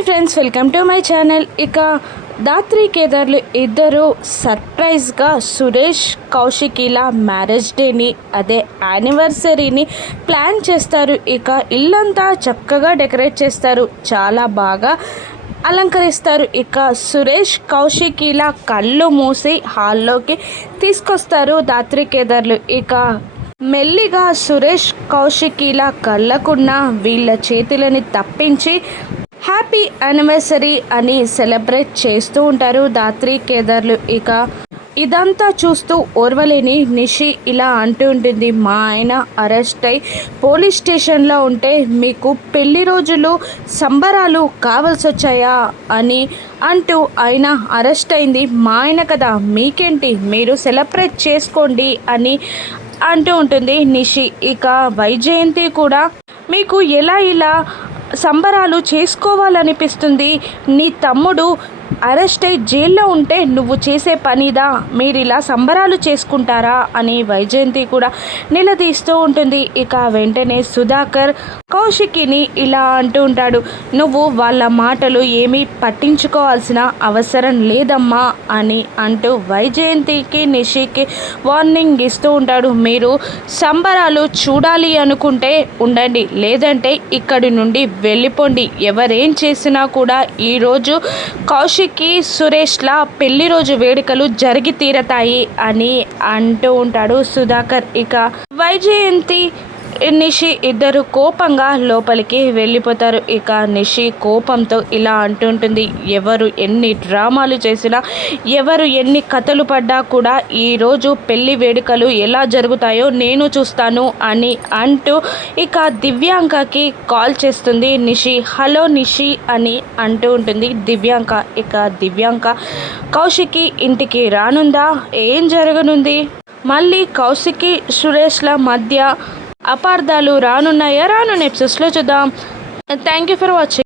Hi friends, welcome to my channel. ఇక దాత్రి కేదార్లు ఇద్దరు సర్ప్రైజ్గా Suresh కౌశికీల marriage డేని అదే యానివర్సరీని ప్లాన్ చేస్తారు. ఇక ఇల్లంతా చక్కగా డెకరేట్ చేస్తారు, చాలా బాగా అలంకరిస్తారు. ఇక సురేష్ కౌశికీల కళ్ళు మూసి హాల్లోకి తీసుకొస్తారు దాత్రి కేదార్లు. ఇక మెల్లిగా సురేష్ కౌశికీల కళ్ళకున్న వీళ్ళ చేతులని తప్పించి హ్యాపీ యానివర్సరీ అని సెలబ్రేట్ చేస్తూ ఉంటారు దాత్రి కేదార్లు. ఇక ఇదంతా చూస్తూ ఓర్వలేని నిషి ఇలా అంటూ ఉంటుంది, మా ఆయన అరెస్ట్ అయి పోలీస్ స్టేషన్లో ఉంటే మీకు పెళ్లి రోజులు సంబరాలు కావాల్సి వచ్చాయా అని అంటూ ఆయన అరెస్ట్ అయింది మా ఆయన కదా, మీకేంటి, మీరు సెలబ్రేట్ చేసుకోండి అని అంటూ ఉంటుంది నిషి. ఇక వైజయంతి కూడా మీకు ఎలా ఇలా సంబరాలు చేసుకోవాలనిపిస్తుంది, నీ తమ్ముడు అరెస్ట్ అయి జైల్లో ఉంటే నువ్వు చేసే పనిదా, మీరు ఇలా సంబరాలు చేసుకుంటారా అని వైజయంతి కూడా నిలదీస్తూ ఉంటుంది. ఇక వెంటనే సుధాకర్ కౌశికిని ఇలా అంటూ ఉంటాడు, నువ్వు వాళ్ళ మాటలు ఏమీ పట్టించుకోవాల్సిన అవసరం లేదమ్మా అని అంటూ వైజయంతికి నిషికి వార్నింగ్ ఇస్తూ ఉంటాడు. మీరు సంబరాలు చూడాలి అనుకుంటే ఉండండి, లేదంటే ఇక్కడి నుండి వెళ్ళిపోండి, ఎవరేం చేసినా కూడా ఈరోజు కౌశికి సురేష్ల పెళ్లి రోజు వేడుకలు జరిగి తీరతాయి అని అంటూ ఉంటాడు సుధాకర్. ఇక వైజయంతి నిషి ఇద్దరు కోపంగా లోపలికి వెళ్ళిపోతారు. ఇక నిషి కోపంతో ఇలా అంటుంటుంది, ఎవరు ఎన్ని డ్రామాలు చేసినా, ఎవరు ఎన్ని కథలు పడ్డా కూడా ఈరోజు పెళ్లి వేడుకలు ఎలా జరుగుతాయో నేను చూస్తాను అని అంటూ ఇక దివ్యాంకకి కాల్ చేస్తుంది నిషి. హలో నిషి అని అంటూ ఉంటుంది దివ్యాంక. ఇక దివ్యాంక కౌశికి ఇంటికి రానుందా, ఏం జరగనుంది, మళ్ళీ కౌశికి సురేష్ల మధ్య అపార్థాలు రానున్నాయా, రానున్న ఎపిసోడ్స్లో చూద్దాం. Thank you for watching.